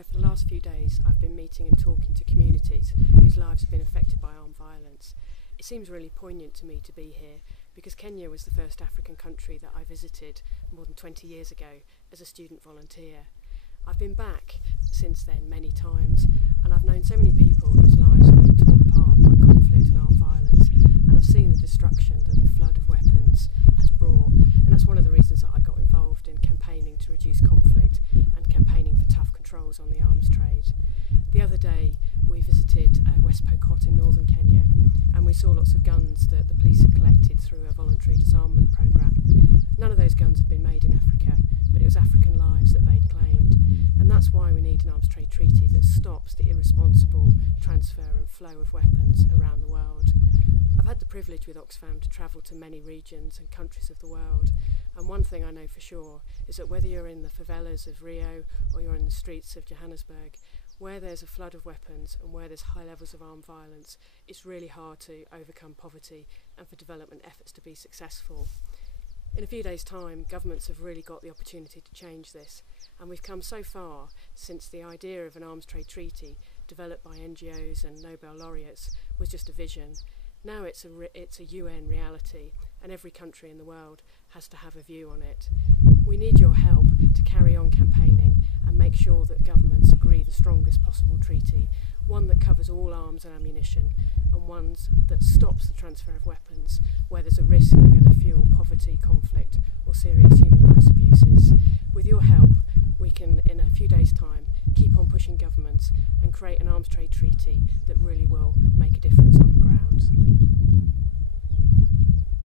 where for the last few days I've been meeting and talking to communities whose lives have been affected by armed violence. It seems really poignant to me to be here because Kenya was the first African country that I visited more than 20 years ago as a student volunteer. I've been back since then many times, and I've known so many people whose lives have been torn apart by conflict and armed violence, and I've seen the destruction that the flood of weapons has brought, and that's one of the reasons that I got involved in campaigning to reduce conflict and campaigning for tough controls on the arms trade. The other day we visited West Pokot in northern Kenya, and we saw lots of guns that the police had collected through a voluntary disarmament programme. None of those guns had been made in Africa, but it was African lives that they'd claimed, and that's why we need an arms trade treaty that stops the irresponsible transfer and flow of weapons around the world. I've had the privilege with Oxfam to travel to many regions and countries of the world, and one thing I know for sure is that whether you're in the favelas of Rio or you're in the streets of Johannesburg, where there's a flood of weapons and where there's high levels of armed violence, it's really hard to overcome poverty and for development efforts to be successful. In a few days' time, governments have really got the opportunity to change this, and we've come so far since the idea of an arms trade treaty developed by NGOs and Nobel laureates was just a vision. Now it's a UN reality, and every country in the world has to have a view on it. We need your help to carry on campaigning and make sure that governments agree the strongest possible treaty, one that covers all arms and ammunition, and one that stops the transfer of weapons where there's a risk they're going to fuel poverty, conflict or serious human rights abuses. With your help, we can, in a few days' time, keep on pushing governments and create an arms trade treaty that really will make a difference on the ground.